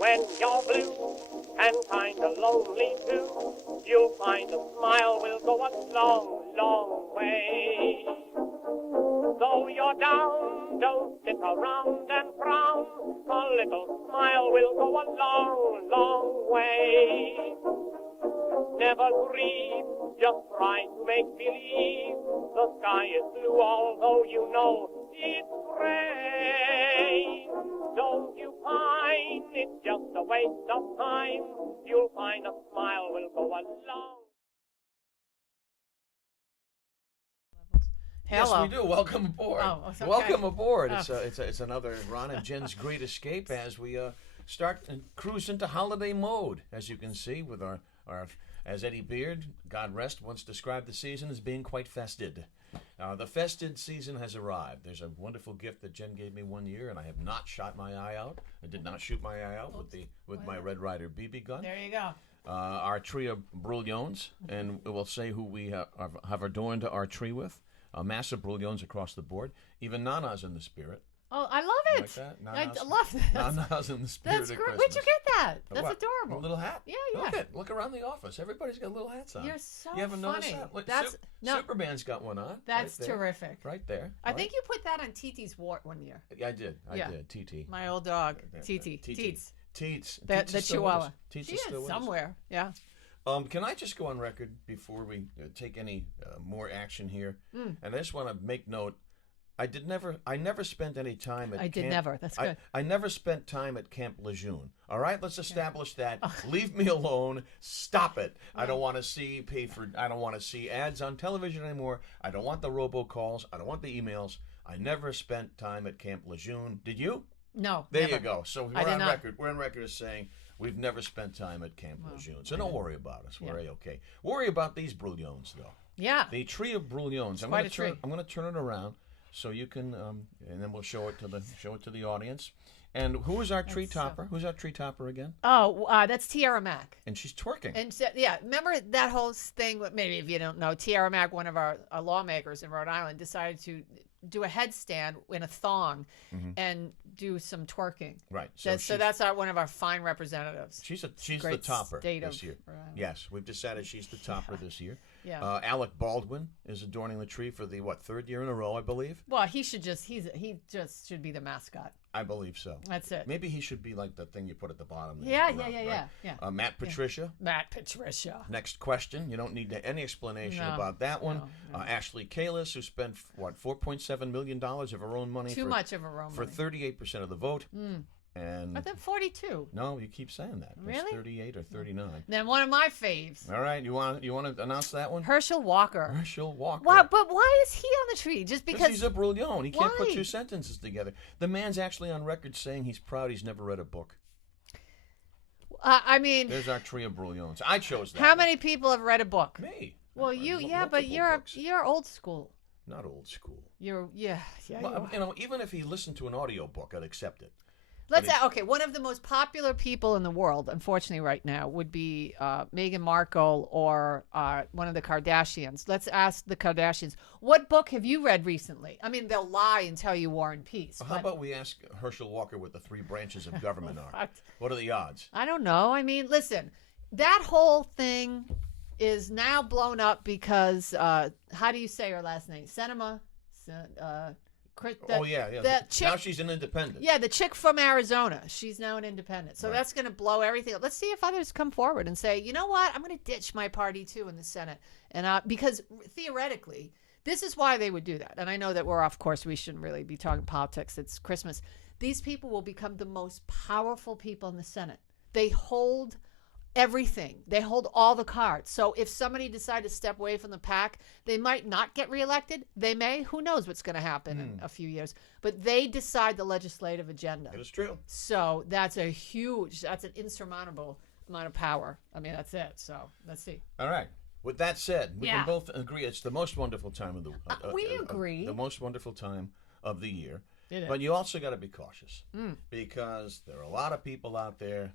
When you're blue and kinda lonely too, you'll find a smile will go a long, long way. Though you're down, don't sit around and frown. A little smile will go a long, long way. Never grieve, just try to make believe the sky is blue, although you know it's gray. Don't you pine, it's just a waste of time. You'll find a smile will go a long. Hello. Yes, we do. Welcome aboard. Oh, it's okay. Welcome aboard. Oh. It's another Ron and Jen's Great Escape as we start and cruise into holiday mode. As you can see, with our as Eddie Beard, God rest, once described the season as being quite fested. The fested season has arrived. There's a wonderful gift that Jen gave me one year, and I have not shot my eye out. I did not shoot my eye out with my Red Ryder BB gun. There you go. Our tree of brouillons, and we'll say who we have adorned our tree with. Massive brouillons across the board. Even Nana's in the spirit. Oh, I love it. Like that? I Nana's- love this. Nana's in the spirit That's of great. Christmas. Where'd you get that? That's What? adorable. A little hat? Yeah. Look around the office. Everybody's got little hats on. You're so You haven't noticed funny. that? Look, That's no. Superman's got one on. That's right there. terrific. Right there. I right? think you put that on Titi's wart one year. Yeah, I did. I Yeah. did. TT. My old dog, Titi. Teets. Teets. The Teets is still with Chihuahua. us. Teets She is still is with us. somewhere. Yeah. Can I just go on record before we take any more action here? And I just want to make note. I never spent any time at I did camp. never. That's good. I never spent time at Camp Lejeune. All right, let's establish that. Leave me alone. Stop it. I don't want to see I don't want to see ads on television anymore. I don't want the robocalls. I don't want the emails. I never spent time at Camp Lejeune. Did you? No. There never. you go. So I we're did on not. record. We're on record as saying we've never spent time at Camp Lejeune. So don't worry about us. We're okay. Worry about these brouillons though. Yeah. The tree of brouillons. I'm quite going a to turn. tree. I'm going to turn it around so you can, and then we'll show it to the audience. And who is our tree topper? Who's our tree topper again? Oh, that's Tiara Mack. And she's twerking. And so, yeah, remember that whole thing? Maybe if you don't know, Tiara Mack, one of our lawmakers in Rhode Island, decided to do a headstand in a thong and do some twerking. Right. So that's one of our fine representatives. She's the Great topper state this of year. Rhode Island. Yes, we've decided she's the topper this year. Yeah. Alec Baldwin is adorning the tree for the third year in a row, I believe. Well, he just should be the mascot. I believe so. That's it. Maybe he should be like the thing you put at the bottom. There, Yeah. right? Matt Patricia. Matt Patricia. Next question. You don't need any explanation No, about that one. no. Ashley Kalis, who spent $4.7 million of her own money Too much of a Roman. for 38% of the vote. And I think 42. no, you keep saying that. It's Really? 38 or 39. Then one of my faves, All right, you want to announce that one? Herschel Walker. Herschel Walker. Wow, but why is he on the tree? Just Because because? he's a brouillon. He can't put Why? two sentences together. The man's actually on record saying he's proud he's never read a book. I mean, There's our tree of brouillons. I chose that. how one. many people have read a book? Me. Well, I've you, read yeah, but multiple books. you're old school. Not old school. You're, yeah. Well, even if he listened to an audio book, I'd accept it. Let's okay. One of the most popular people in the world, unfortunately, right now, would be Meghan Markle or one of the Kardashians. Let's ask the Kardashians. What book have you read recently? I mean, they'll lie and tell you War and Peace. How about we ask Herschel Walker what the three branches of government are? What? What are the odds? I don't know. I mean, listen, that whole thing is now blown up because how do you say her last name? Sinema. Yeah. The chick, Now she's an independent. yeah, the chick from Arizona. She's now an independent. So that's going to blow everything up. Let's see if others come forward and say, you know what? I'm going to ditch my party too in the Senate. And because theoretically, this is why they would do that. And I know that we're off course. We shouldn't really be talking politics. It's Christmas. These people will become the most powerful people in the Senate. They hold everything. They hold all the cards. So if somebody decided to step away from the pack, they might not get reelected. They may. Who knows what's going to happen in a few years. But they decide the legislative agenda. It is true. So that's an insurmountable amount of power. I mean, that's it. So let's see. All right. With that said, we Yeah. can both agree it's the most wonderful time of the We agree. the most wonderful time of the year. It is. But you also got to be cautious because there are a lot of people out there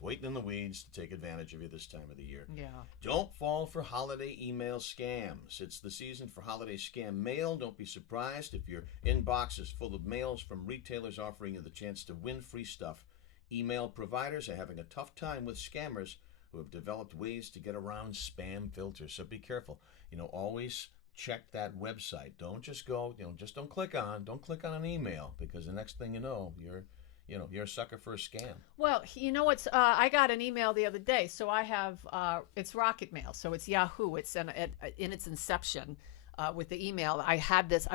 waiting in the weeds to take advantage of you this time of the year. Yeah. Don't fall for holiday email scams. It's the season for holiday scam mail. Don't be surprised if your inbox is full of mails from retailers offering you the chance to win free stuff Email providers are having a tough time with scammers who have developed ways to get around spam filters. So be careful. Always check that website. Don't just go, just don't click on an email, because the next thing you know, you're a sucker for a scam. Well, you know what's? I got an email the other day. So I have it's Rocket Mail. So it's Yahoo. It's in its inception with the email. I've had this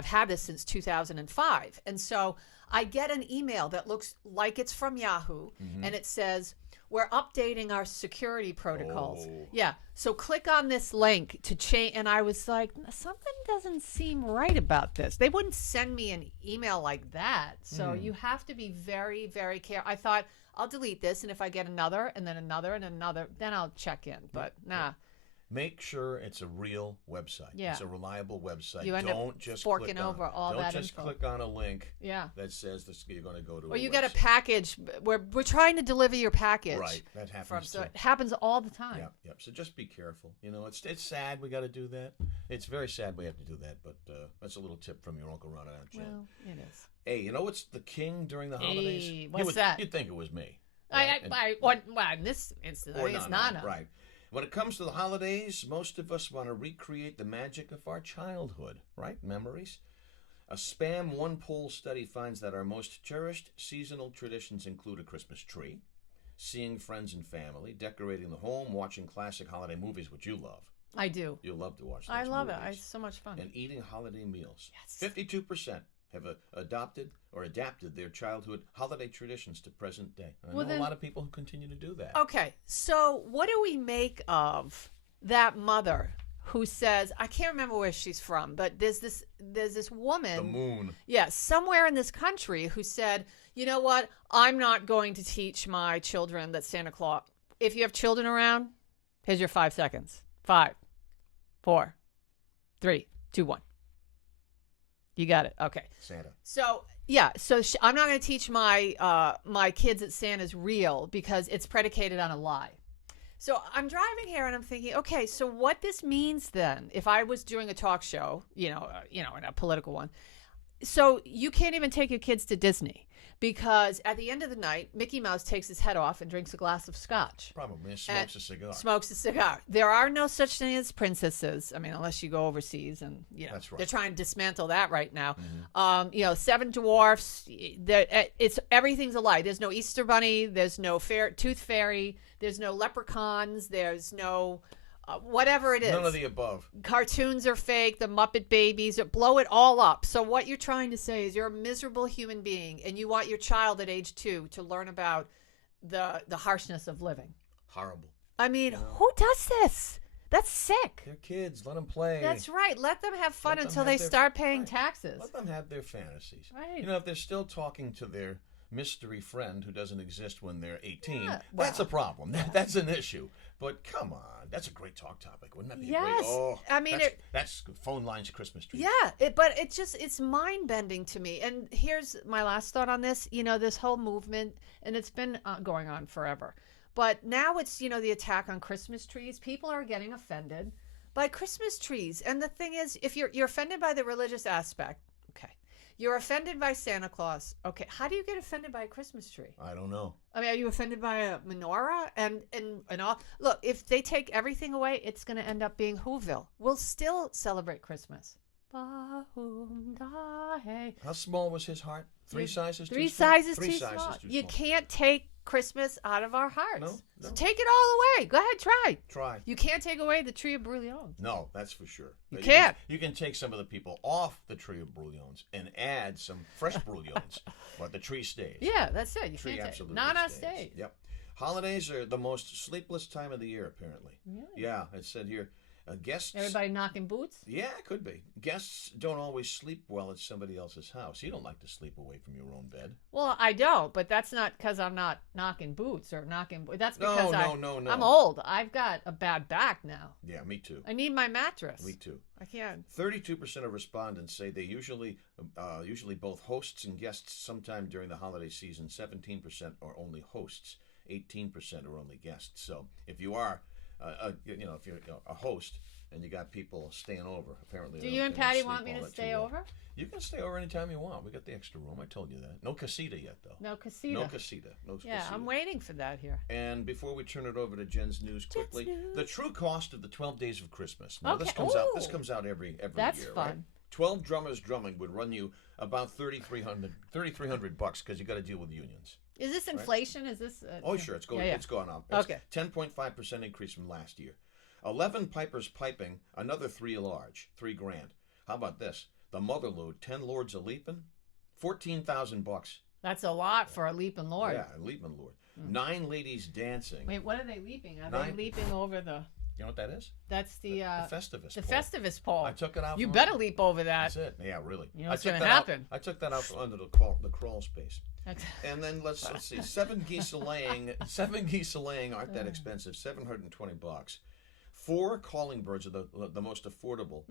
since 2005, and so I get an email that looks like it's from Yahoo, and it says, "We're updating our security protocols." Oh. Yeah. So click on this link to change. And I was like, something doesn't seem right about this. They wouldn't send me an email like that. So you have to be very, very careful. I thought, I'll delete this, and if I get another and then another and another, then I'll check in. But nah. Make sure it's a real website. Yeah. It's a reliable website. You end Don't up just forking click over on, all don't that just info. click on a link Yeah. that says you're going to go to Or a you website. get a package. We're trying to deliver your package. Right. That happens So too. it happens all the time. Yeah. So just be careful. it's sad we got to do that. It's very sad we have to do that, but that's a little tip from your Uncle Ron and Aunt Jen. Well, it is. Hey, what's the king during the holidays? Hey, what's that? You'd think it was me. Well, in this instance, I think it's Nana. Right. When it comes to the holidays, most of us want to recreate the magic of our childhood, right? Memories. A Spam One poll study finds that our most cherished seasonal traditions include a Christmas tree, seeing friends and family, decorating the home, watching classic holiday movies, which you love. I do. You love to watch those I love it. movies. It's so much fun. And eating holiday meals. Yes. 52% have adopted or adapted their childhood holiday traditions to present day. I Well, know then- a lot of people who continue to do that. Okay, so what do we make of that mother who says, I can't remember where she's from, but there's this woman, The moon. somewhere in this country, who said, you know what, I'm not going to teach my children that Santa Claus. If you have children around, here's your 5 seconds. 5, 4, 3, 2, 1. You got it. Okay. Santa. So I'm not going to teach my my kids that Santa's real because it's predicated on a lie. So I'm driving here and I'm thinking, okay, so what this means then, if I was doing a talk show, in a political one, so you can't even take your kids to Disney because at the end of the night, Mickey Mouse takes his head off and drinks a glass of scotch. Probably smokes a cigar. Smokes a cigar. There are no such thing as princesses. I mean, unless you go overseas, and That's right. they're trying to dismantle that right now. Seven dwarfs. Everything's a lie. There's no Easter bunny. There's no tooth fairy. There's no leprechauns. There's no whatever it is. None of the above. Cartoons are fake. The Muppet Babies blow it all up. So what you're trying to say is you're a miserable human being, and you want your child at age 2 to learn about the harshness of living. Horrible. I mean, who does this? That's sick. They're kids. Let them play. That's right. Let them have fun Let them until have they their- start paying right. taxes. Let them have their fantasies. Right. If they're still talking to their mystery friend who doesn't exist when they're 18, Yeah, that's well. a problem. That's an issue. But come on, that's a great talk topic. Wouldn't that be Yes. great? Oh, I mean, that's phone lines Christmas tree. Yeah, but it's mind-bending to me. And here's my last thought on this. This whole movement, and it's been going on forever. But now it's, the attack on Christmas trees. People are getting offended by Christmas trees. And the thing is, if you're offended by the religious aspect, okay. You're offended by Santa Claus. Okay, how do you get offended by a Christmas tree? I don't know. I mean, are you offended by a menorah and all? Look, if they take everything away, it's going to end up being Whoville. We'll still celebrate Christmas. How small was his heart? Three sizes too Three small? sizes Three too sizes small. too You small. can't take Christmas out of our hearts. No. So take it all away. Go ahead, try. Try. You can't take away the tree of Brouillon. No, that's for sure. You can't. You can take some of the people off the tree of brouillons and add some fresh brouillons, but the tree stays. Yeah, that's it. You Tree can't take absolutely Nana stays. stayed. Yep. Holidays are the most sleepless time of the year, apparently. Really? Yeah, it said here. Guests. Everybody knocking boots? Yeah, it could be. Guests don't always sleep well at somebody else's house. You don't like to sleep away from your own bed. Well, I don't, but that's not because I'm not knocking boots or knocking. That's because No. I'm old. I've got a bad back now. Yeah, me too. I need my mattress. Me too. I can't. 32% of respondents say they usually both hosts and guests sometime during the holiday season. 17% are only hosts. 18% are only guests. So if you are, if you're a host, and you got people staying over. Apparently, Do they you don't- and they don't Patty sleep want me all to that stay too well. over? You can stay over anytime you want. We got the extra room. I told you that. No casita yet, though. No casita. No casita. No Yeah, casita. I'm waiting for that here. And before we turn it over to Jen's news quickly, news. the true cost of the 12 Days of Christmas. Now Okay. this comes out. This Ooh. comes out every That's year, fun. right? 12 drummers drumming would run you about $3,300 because you got to deal with unions. Is this inflation? Is this? Oh, sure, it's going. Yeah, yeah. It's gone up. Okay. 10.5% increase from last year. 11 pipers piping, another 3 large, $3,000. How about this? The Motherlode, 10 lords a leaping, $14,000. That's a lot for a leaping lord. Yeah, a leaping lord. 9 ladies dancing. Wait, what are they leaping? Are 9. they leaping over the? You know what that is? That's the Festivus. the pole. Festivus pole. I took it out. You from- better leap over that. That's it. Yeah, really. You know I what's took gonna that out- happen. I took that out from under the crawl space. That's- And then let's see. 7 geese a laying. 7 geese a laying aren't that expensive. $720. 4 calling birds are the most affordable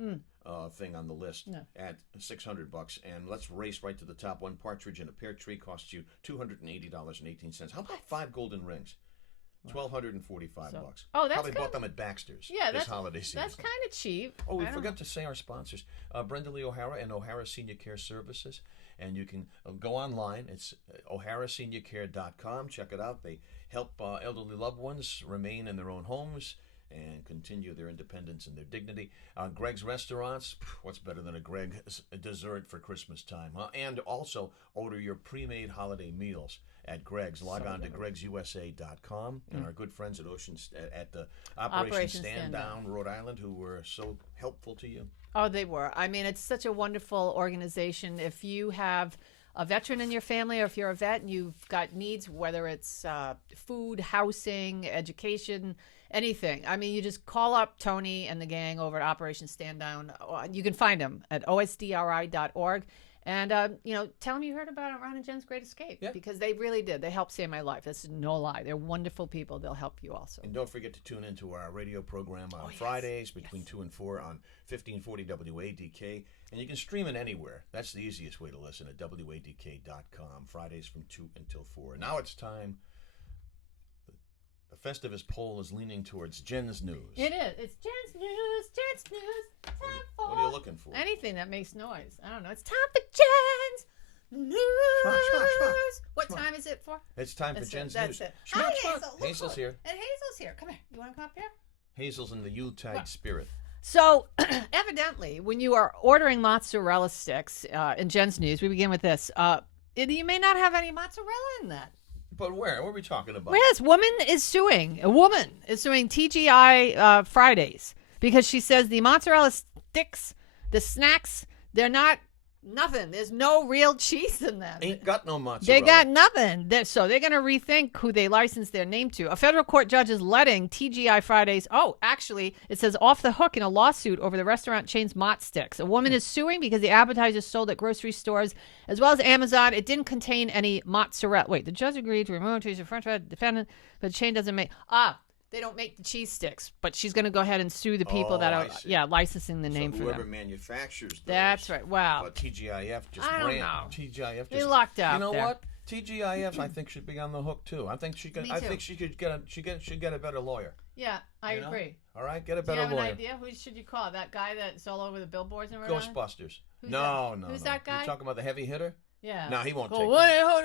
thing on the list No. at $600. And let's race right to the top. 1 partridge in a pear tree costs you $280.18. How about 5 golden rings? $1,245. Oh, that's Probably good. bought them at Baxter's. Yeah, this that's holiday season. That's kind of cheap. Oh, we I don't forgot to say our sponsors, Brenda Lee O'Hara and O'Hara Senior Care Services. And you can go online. It's o'haraseniorcare.com. Check it out. They help elderly loved ones remain in their own homes and continue their independence and their dignity. Greg's Restaurants, what's better than a Greg's dessert for Christmas time? Huh? And also order your pre-made holiday meals at Greg's. Log on to gregsusa.com. And our good friends at the Operation Stand Down, Rhode Island, who were so helpful to you. Oh, they were. I mean, it's such a wonderful organization. If you have a veteran in your family, or if you're a vet and you've got needs, whether it's food, housing, education, anything. I mean, you just call up Tony and the gang over at Operation Stand Down. You can find them at osdri.org. And, tell them you heard about Ron and Jen's Great Escape. Yeah. Because they really did. They helped save my life. That's no lie. They're wonderful people. They'll help you also. And don't forget to tune into our radio program on Fridays between 2 and 4 on 1540 WADK. And you can stream it anywhere. That's the easiest way to listen at WADK.com. Fridays from 2 until 4. Now it's time. The Festivus poll is leaning towards Jen's news. It is. It's Jen's news. Jen's news. Time for What are you looking for? anything that makes noise. I don't know. It's time for Jen's news. Schmuck. What Schmuck. time is it for? It's time for That's Jen's it. news. That's it. Schmuck, Hi, schmuck. Hazel. Look Hazel's good. here. And Hazel's here. Come here. You want to come up here? Hazel's in the Yuletide spirit. So, evidently, when you are ordering mozzarella sticks in Jen's news, we begin with this. You may not have any mozzarella in that. But where? What are we talking about? Yes, a woman is suing TGI Fridays because she says the mozzarella sticks, the snacks, they're not nothing. There's no real cheese in them. Ain't got no mozzarella. They got nothing. So they're going to rethink who they license their name to. A federal court judge is letting TGI Fridays, actually, it says off the hook in a lawsuit over the restaurant chain's Mott Sticks. A woman is suing because the appetizers sold at grocery stores as well as Amazon. It didn't contain any mozzarella. Wait, the judge agreed to remove a French fry defendant, but the chain doesn't make... They don't make the cheese sticks, but she's going to go ahead and sue the people that I are, see. licensing the name for whoever them. manufactures those. That's right. Wow. But TGIF just I don't know. TGIF just They lucked out You know there. what? TGIF I think should be on the hook too. I think she could. Me I too. think she could get a better lawyer. Yeah, I You know? agree. All right, get a Do you better have an lawyer. idea? Who should you call? That guy that's all over the billboards and Rhode Island? Ghostbusters. Who's No. Who's that guy? You're talking about the heavy hitter? Yeah. No, he won't Go take that.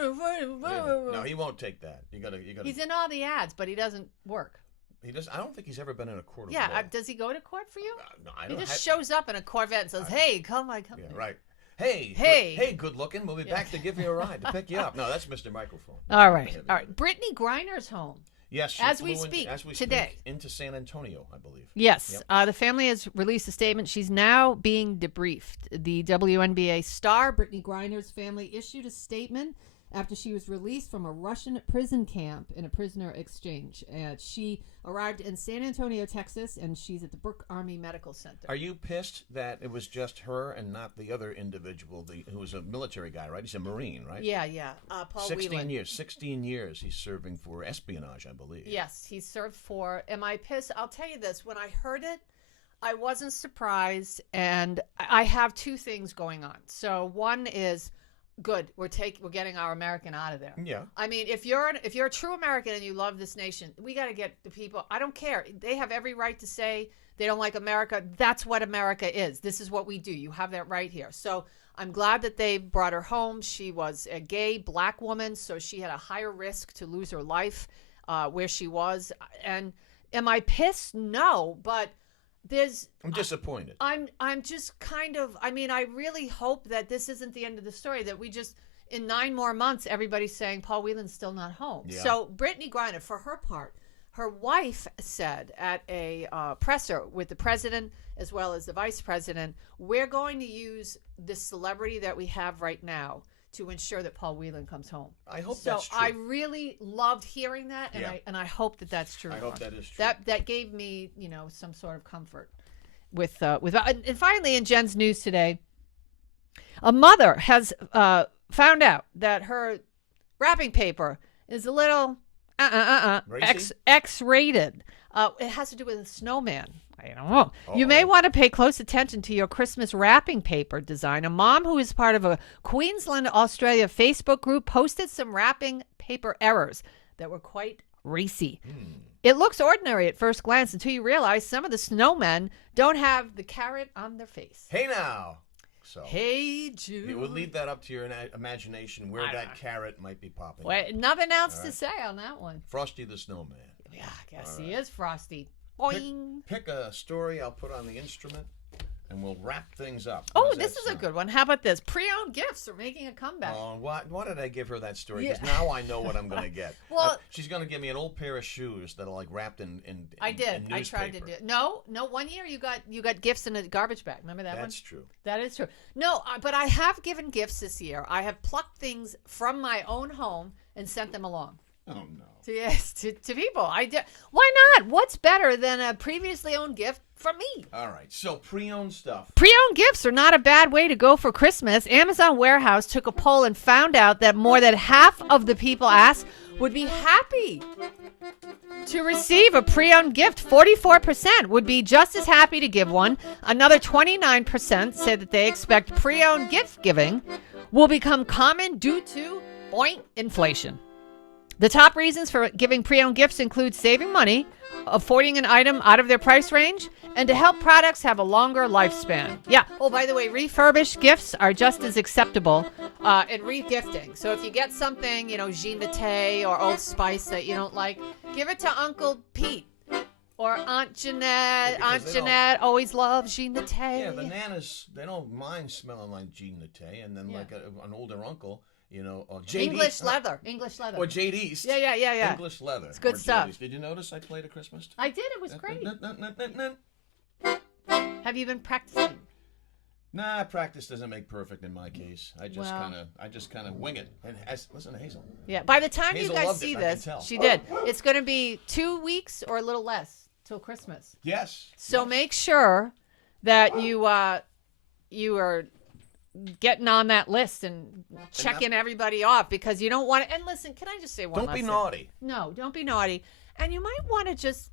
that. No, he won't take that. You gotta. He's in all the ads, but he doesn't work. He does. I don't think he's ever been in a court of Yeah, law. does he go to court for you? No, I He don't. just shows up in a Corvette and says, "Hey, come my company." Yeah, right. Hey, Hey. good looking. We'll be back to give you a ride to pick you up. No, that's Mr. Microphone. All right. Brittany Griner's home. Yes, she As we flew speak today today. into San Antonio, I believe. Yes, Yep. the family has released a statement. She's now being debriefed. The WNBA star, Brittany Griner's family, issued a statement after she was released from a Russian prison camp in a prisoner exchange. She arrived in San Antonio, Texas, and she's at the Brooke Army Medical Center. Are you pissed that it was just her and not the other individual, who was a military guy, right? He's a Marine, right? Yeah. Paul 16 Whelan. years. 16 years he's serving for espionage, I believe. Yes, he served for. Am I pissed? I'll tell you this. When I heard it, I wasn't surprised, and I have two things going on. So one is good. We're getting our American out of there. Yeah. I mean, if you're a true American and you love this nation, we got to get the people. I don't care. They have every right to say they don't like America. That's what America is. This is what we do. You have that right here. So I'm glad that they brought her home. She was a gay black woman, so she had a higher risk to lose her life where she was. And am I pissed? No, but I'm disappointed. I'm just kind of, I mean, I really hope that this isn't the end of the story, that we just, in 9 more months, everybody's saying Paul Whelan's still not home. Yeah. So Brittany Griner, for her part, her wife said at a presser with the president as well as the vice president, we're going to use the celebrity that we have right now to ensure that Paul Whelan comes home. I hope that's true. So I really loved hearing that, and I hope that that's true. I hope that is true. That gave me, some sort of comfort. And finally, in Jen's news today, a mother has found out that her wrapping paper is a little X-rated. It has to do with a snowman. I don't know. Uh-oh. You may want to pay close attention to your Christmas wrapping paper design. A mom who is part of a Queensland, Australia Facebook group posted some wrapping paper errors that were quite racy. It looks ordinary at first glance until you realize some of the snowmen don't have the carrot on their face. Hey now. So hey Jude. It would leave that up to your imagination where that carrot might be popping. Wait, nothing else to say on that one. Frosty the Snowman. Yeah, I guess he is Frosty. Boing. Pick a story I'll put on the instrument, and we'll wrap things up. This is a good one. How about this? Pre-owned gifts are making a comeback. Oh, why did I give her that story? Because now I know what I'm going to get. Well, she's going to give me an old pair of shoes that are like wrapped in I did. In I tried to do it. No. 1 year you got gifts in a garbage bag. Remember that one? That's true. That is true. No, but I have given gifts this year. I have plucked things from my own home and sent them along. Oh no. Yes, to people. I did. Why not? What's better than a previously owned gift from me? All right. So pre-owned stuff. Pre-owned gifts are not a bad way to go for Christmas. Amazon Warehouse took a poll and found out that more than half of the people asked would be happy to receive a pre-owned gift. 44% would be just as happy to give one. Another 29% said that they expect pre-owned gift giving will become common due to inflation. The top reasons for giving pre-owned gifts include saving money, affording an item out of their price range, and to help products have a longer lifespan. Yeah. Oh, by the way, refurbished gifts are just as acceptable in re-gifting. So if you get something, Jean Naté or Old Spice that you don't like, give it to Uncle Pete or Aunt Jeanette. Yeah, Aunt Jeanette always loves Jean Naté. Yeah, the nanas, they don't mind smelling like Jean Naté, and then like an older uncle. Or JD. English leather. Or Jade East. Yeah. English leather. It's good stuff. Did you notice I played a Christmas? I did. It was great. Have you been practicing? Nah, practice doesn't make perfect in my case. I just kind of wing it. And listen to Hazel. Yeah. By the time Hazel you guys loved see it, this, I can tell. she did. It's going to be 2 weeks or a little less till Christmas. Yes. So make sure that you are getting on that list and checking everybody off, because you don't want to. And listen, can I just say one last thing? Don't be naughty. No, don't be naughty. And you might want to just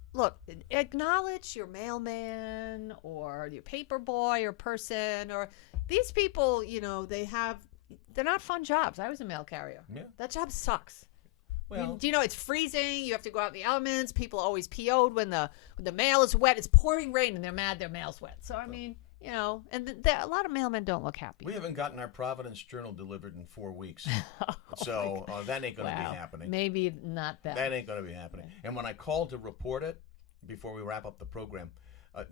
acknowledge your mailman or your paper boy or person, or these people, they're not fun jobs. I was a mail carrier. Yeah. That job sucks. Well, do you know it's freezing? You have to go out in the elements. People always PO'd when the mail is wet. It's pouring rain and they're mad their mail's wet. So, I mean, and a lot of mailmen don't look happy. We haven't gotten our Providence Journal delivered in 4 weeks. So that ain't going to be happening. Maybe not that. That ain't going to be happening. And when I called to report it, before we wrap up the program,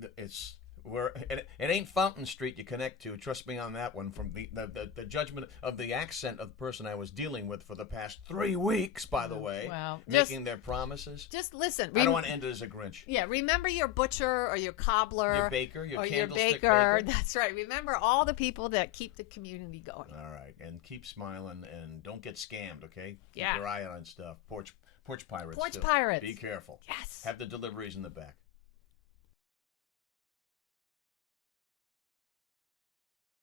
it ain't Fountain Street you connect to. Trust me on that one. From the judgment of the accent of the person I was dealing with for the past 3 weeks, by the way, making their promises. Just listen. I don't want to end it as a Grinch. Yeah, remember your butcher or your cobbler, your baker, your candlestick baker. That's right. Remember all the people that keep the community going. All right, and keep smiling and don't get scammed. Okay. Yeah. Keep your eye on stuff. Porch pirates. Porch pirates. Be careful. Yes. Have the deliveries in the back.